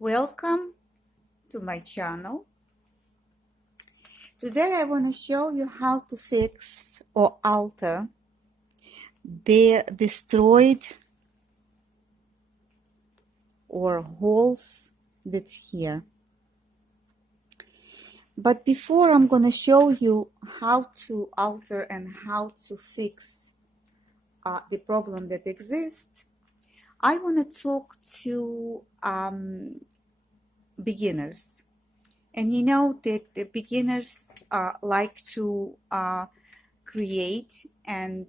Welcome to my channel. Today I want to show you how to fix or alter the destroyed or holes that's here. But before I'm going to show you how to alter and how to fix the problem that exists, I want to talk to beginners. And you know that the beginners like to create and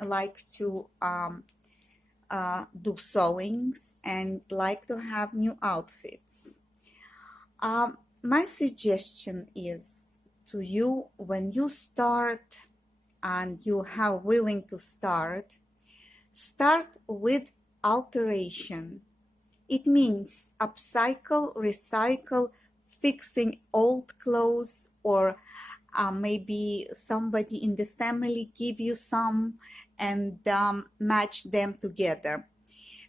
like to do sewings and like to have new outfits. My suggestion is to you, when you start and you are willing to start with alteration. It means upcycle, recycle, fixing old clothes, or maybe somebody in the family give you some and match them together.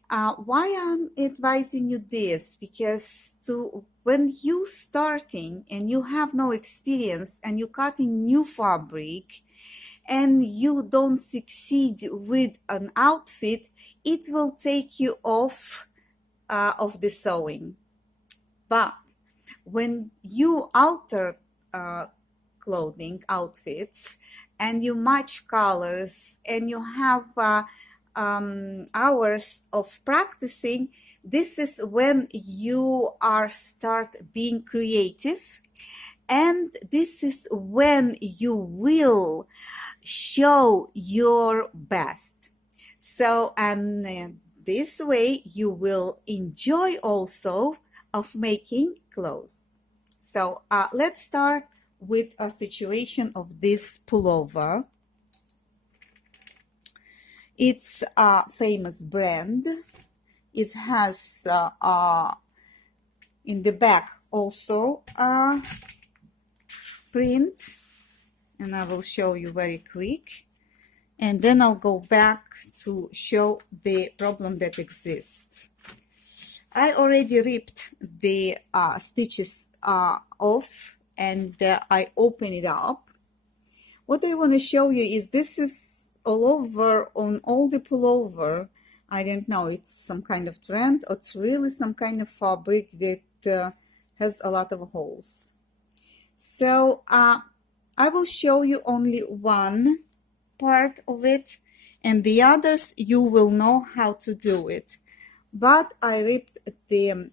Why I'm advising you this? Because when you starting and you have no experience and you cutting new fabric and you don't succeed with an outfit, it will take you off of the sewing. But when you alter clothing, outfits, and you match colors and you have hours of practicing, this is when you are start being creative, and this is when you will show your best. So, and this way you will enjoy also of making clothes. So let's start with a situation of this pullover. It's a famous brand. It has in the back also a print, and I will show you very quick, and then I'll go back to show the problem that exists. I already ripped the stitches off, and I open it up. What I want to show you is this is all over on all the pullover. I don't know, it's some kind of trend, or it's really some kind of fabric that has a lot of holes. So I will show you only one part of it, and the others you will know how to do it. But I ripped the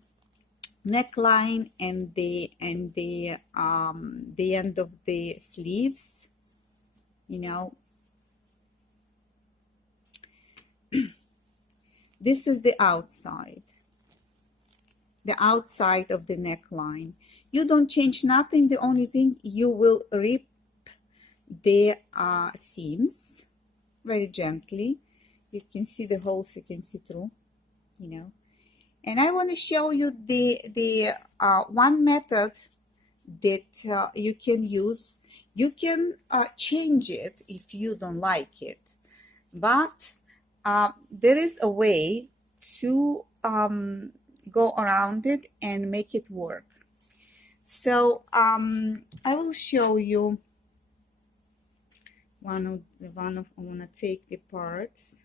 neckline and the end of the sleeves, you know. This is the outside of the neckline. You don't change nothing. The only thing, you will rip the seams very gently. You can see the holes, you can see through, you know. And I want to show you the one method that you can use. You can change it if you don't like it, but there is a way to go around it and make it work. So I will show you I want to take the parts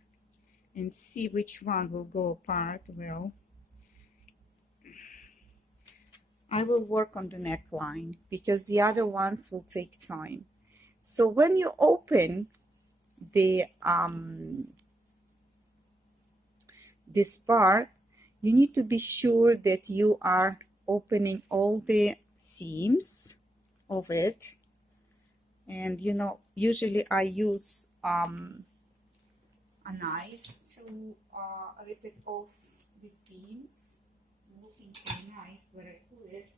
and see which one will go apart well. I will work on the neckline because the other ones will take time. So when you open the this part, you need to be sure that you are opening all the seams of it. And you know, usually I use a knife to rip it off the seams. I'm looking for a knife where I put it.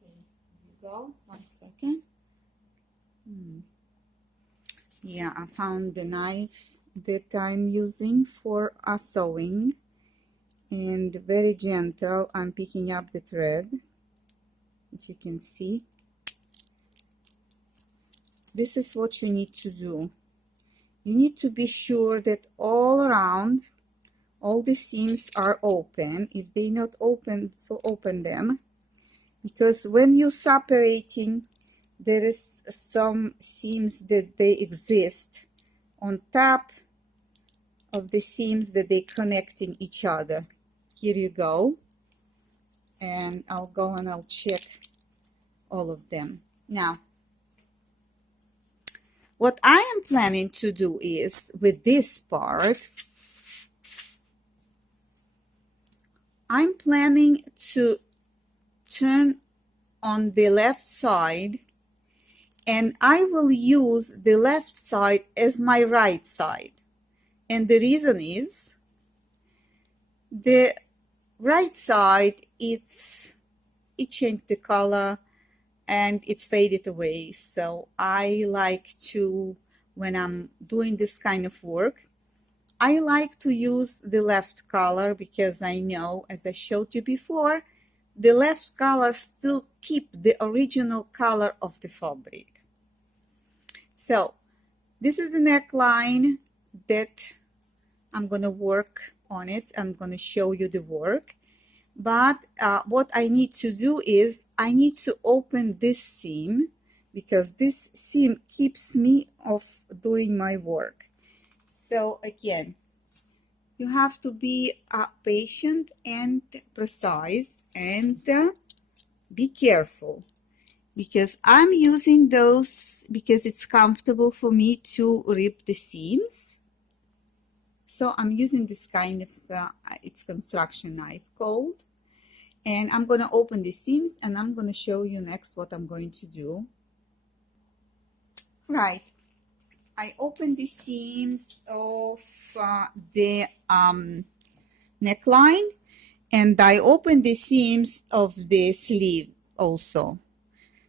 Okay, here you go. 1 second. Yeah, I found the knife that I'm using for a sewing, and very gentle I'm picking up the thread, if you can see. This is what you need to do. You need to be sure that all around all the seams are open. If they not open, so open them, because when you're separating, there is some seams that they exist on top of the seams that they connecting each other. Here you go, and I'll go and I'll check all of them. Now, what I am planning to do is, with this part, I'm planning to turn on the left side, and I will use the left side as my right side. And the reason is, the right side, it changed the color and it's faded away. So I like to, when I'm doing this kind of work, I like to use the left color, because I know, as I showed you before, the left color still keep the original color of the fabric. So this is the neckline that I'm gonna work on it. I'm gonna show you the work. But what I need to do is, I need to open this seam, because this seam keeps me off doing my work. So again, you have to be patient and precise, and be careful, because I'm using those because it's comfortable for me to rip the seams. So I'm using this kind of, it's construction knife called. And I'm going to open the seams, and I'm going to show you next what I'm going to do. Right. I opened the seams of the neckline, and I opened the seams of the sleeve also.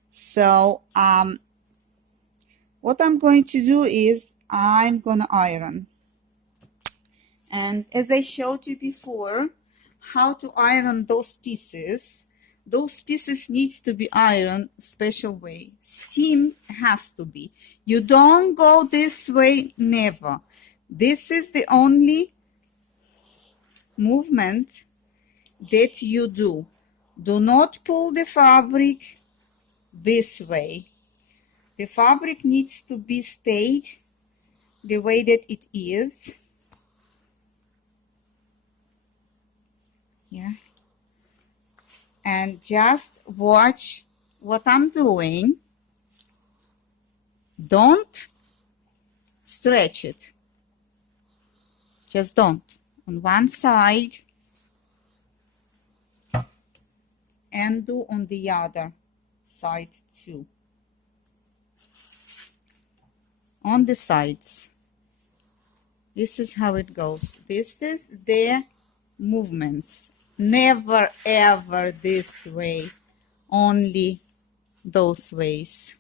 So what I'm going to do is, I'm going to iron. And as I showed you before, how to iron those pieces needs to be ironed special way. Steam has to be. You don't go this way, never. This is the only movement that you do. Do not pull the fabric this way. The fabric needs to be stayed the way that it is. Yeah. And just watch what I'm doing. Don't stretch it. Just don't. On one side, and do on the other side too. On the sides. This is how it goes. This is the movements. Never ever this way, only those ways.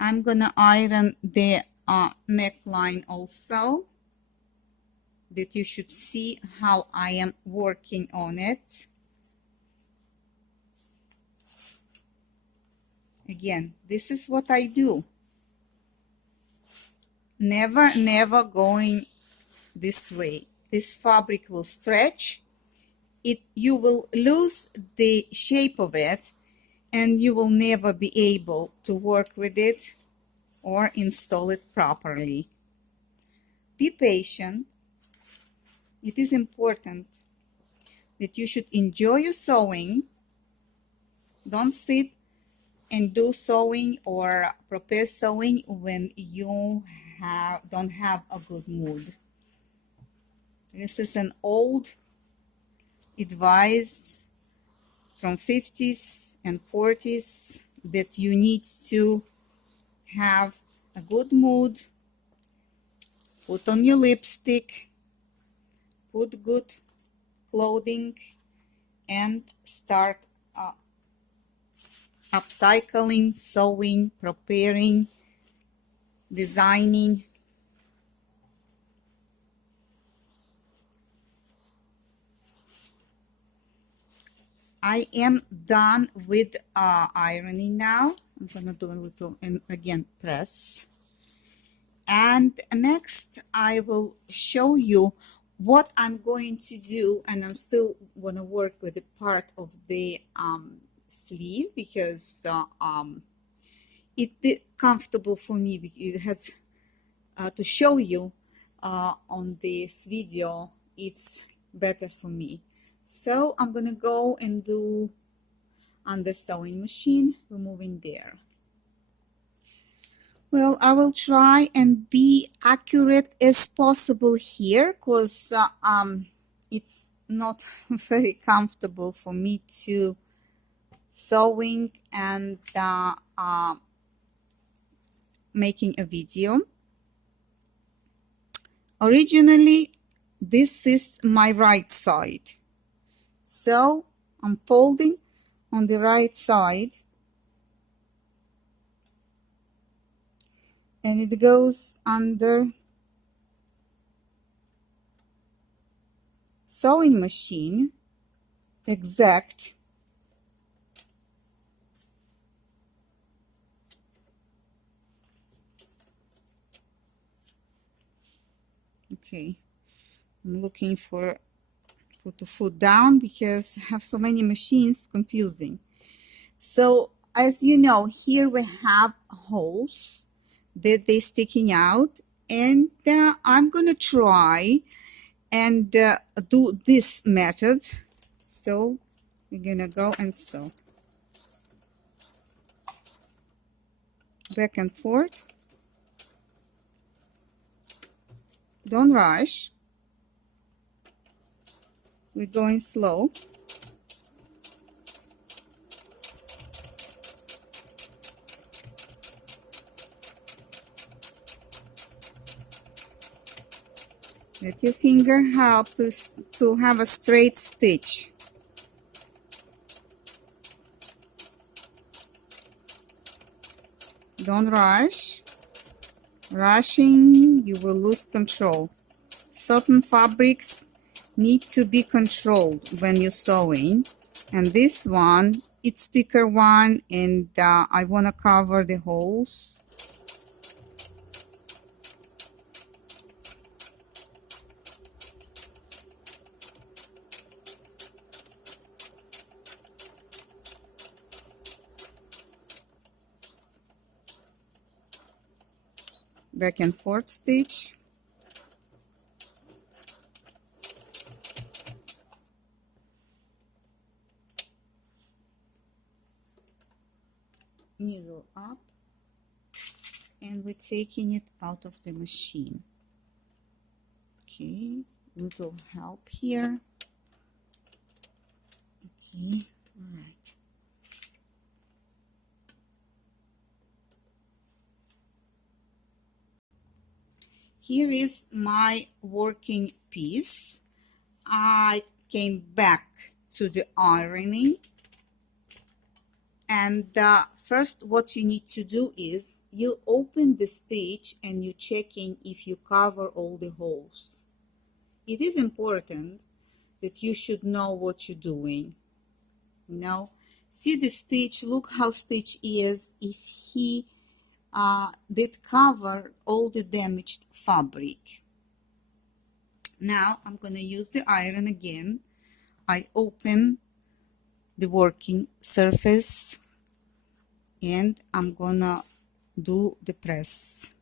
I'm gonna iron the neckline also, that you should see how I am working on it. Again, this is what I do. Never going this way. This fabric will stretch. You will lose the shape of it, and you will never be able to work with it or install it properly. Be patient. It is important that you should enjoy your sewing. Don't sit and do sewing or prepare sewing when you don't have a good mood. This is an old advice from 50s and 40s, that you need to have a good mood, put on your lipstick, put good clothing, and start upcycling, sewing, preparing, designing. I am done with ironing now. I'm gonna do a little, and again, press. And next I will show you what I'm going to do, and I'm still want to work with the part of the sleeve because it's comfortable for me. It has to show you on this video, it's better for me. So I'm gonna go and do on the sewing machine, removing there. Well, I will try and be accurate as possible here because it's not very comfortable for me to sewing and making a video. Originally, this is my right side. So I'm folding on the right side and it goes under sewing machine exact okay. I'm looking for put the foot down because I have so many machines, confusing. So as you know, here we have holes that they sticking out, and I'm gonna try and do this method. So we're gonna go and sew back and forth. Don't rush. We're going slow. Let your finger help to have a straight stitch. Don't rush. Rushing, you will lose control. Certain fabrics need to be controlled when you're sewing. And this one, it's thicker one, and I want to cover the holes. Back and forth stitch. Needle up, and we're taking it out of the machine. Okay, little help here. Okay, all right. Here is my working piece. I came back to the ironing, and first what you need to do is you open the stitch and you checking if you cover all the holes. It is important that you should know what you're doing. Now, see the stitch, look how stitch is, if he did cover all the damaged fabric. Now I'm going to use the iron again. I open the working surface and I'm gonna do the press.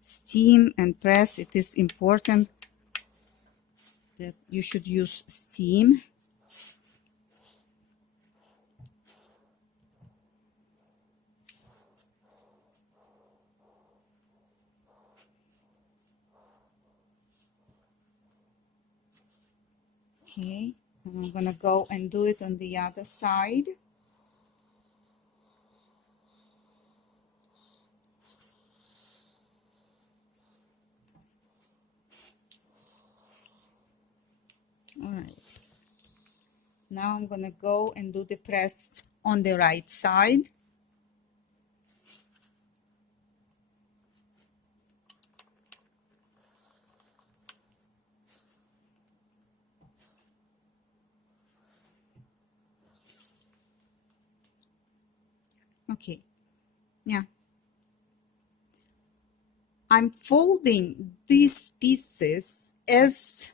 Steam and press, it is important that you should use steam. Okay, and I'm gonna go and do it on the other side. All right. Now I'm gonna go and do the press on the right side. Okay, yeah. I'm folding these pieces as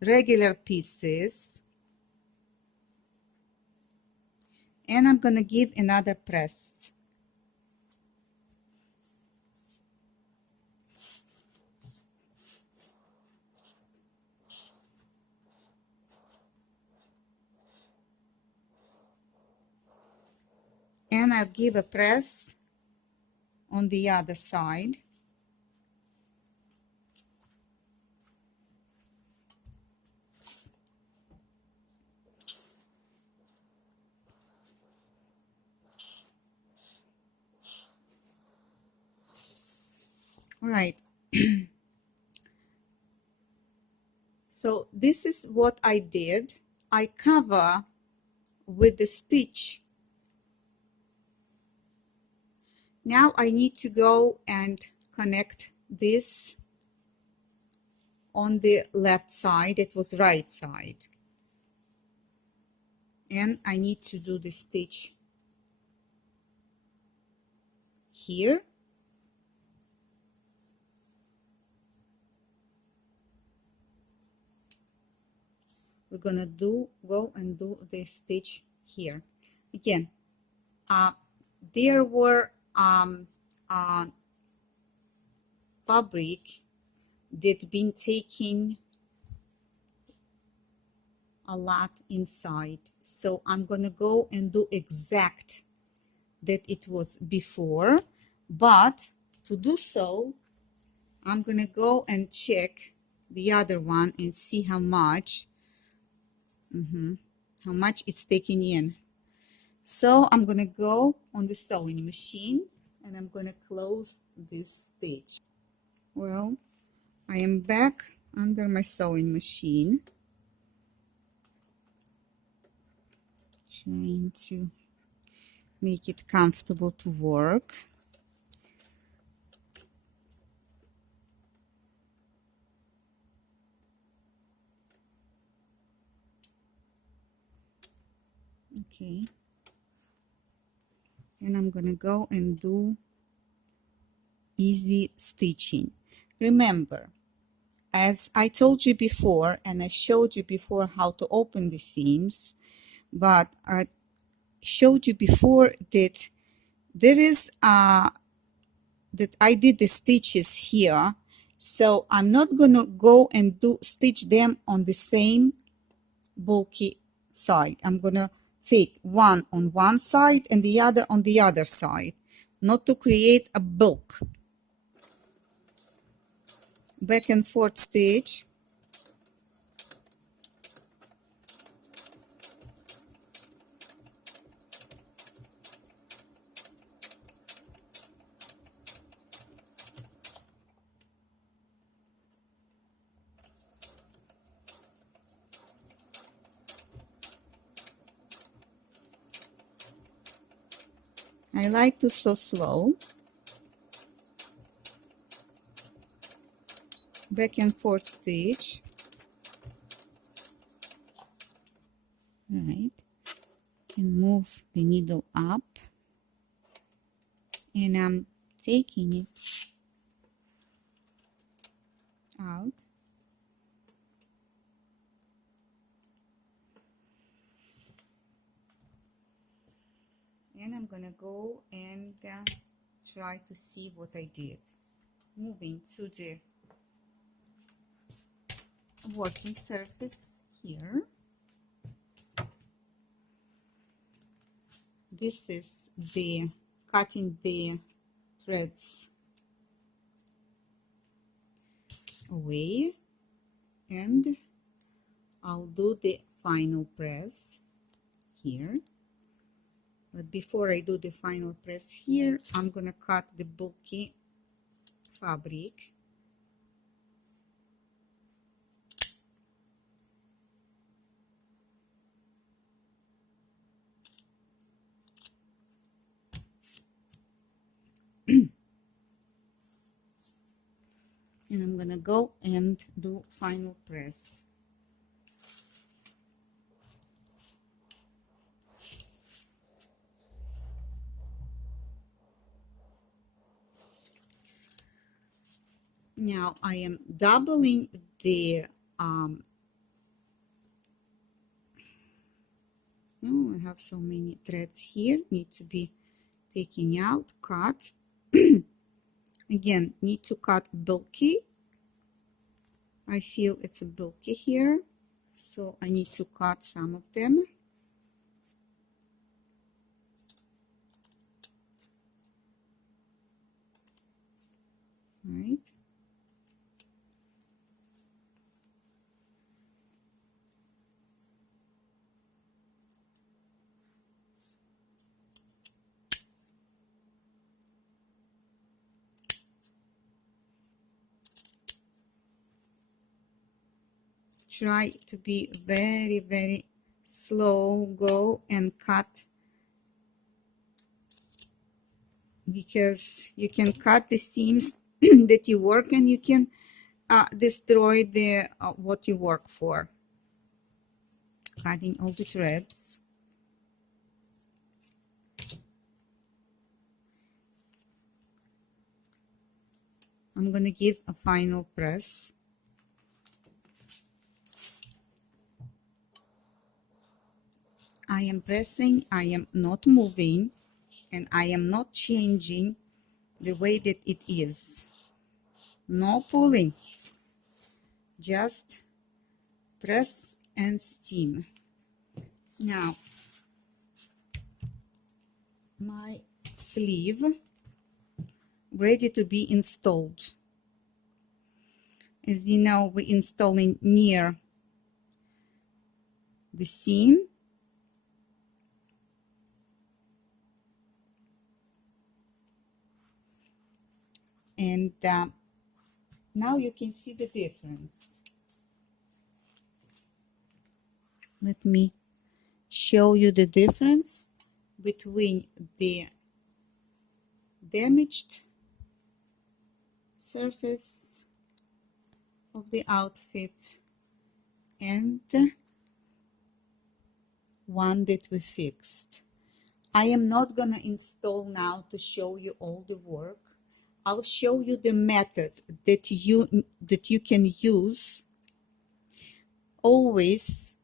regular pieces, and I'm gonna give another press. And I'll give a press on the other side. All right. So this is what I did. I cover with the stitch. Now I need to go and connect this on the left side. It was right side. And I need to do the stitch here. We're gonna go and do the stitch here. Again, there were fabric that been taking a lot inside, so I'm gonna go and do exact that it was before, but to do so I'm gonna go and check the other one and see how much it's taking in. So I'm gonna go on the sewing machine and I'm gonna close this stitch. Well, I am back under my sewing machine, trying to make it comfortable to work. Okay, and I'm gonna go and do easy stitching. Remember, as I told you before and I showed you before how to open the seams, but I showed you before that there is that I did the stitches here, so I'm not gonna go and stitch them on the same bulky side. I'm gonna take one on one side and the other on the other side, not to create a bulk. Back and forth stitch. I like to sew slow. Back and forth stitch. Right, and move the needle up, and I'm taking it out. And I'm gonna go and try to see what I did. Moving to the working surface here. This is the cutting the threads away, and I'll do the final press here. But before I do the final press here, I'm gonna cut the bulky fabric. And I'm gonna go and do final press. Now I am doubling the oh, I have so many threads here, need to be taken out, cut. Again, need to cut bulky. I feel it's bulky here, so I need to cut some of them. Right. Try to be very, very slow, go and cut, because you can cut the seams that you work, and you can destroy the what you work for. Cutting all the threads. I'm gonna give a final press. I am pressing, I am not moving, and I am not changing the way that it is. No pulling, just press and steam. Now, my sleeve ready to be installed. As you know, we're installing near the seam. And now you can see the difference. Let me show you the difference between the damaged surface of the outfit and one that we fixed. I am not gonna install now to show you all the work. I'll show you the method that you can use. Always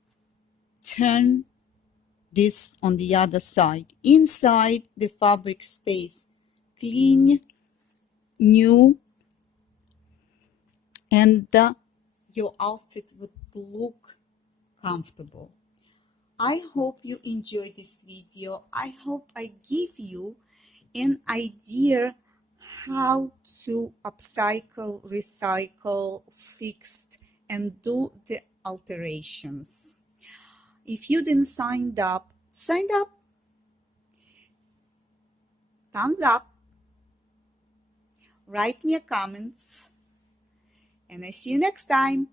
turn this on the other side. Inside, the fabric stays clean, new, and your outfit would look comfortable. I hope you enjoyed this video. I hope I give you an idea how to upcycle, recycle, fix, and do the alterations. If you didn't sign up, sign up. Thumbs up. Write me a comment. And I see you next time.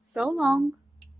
So long.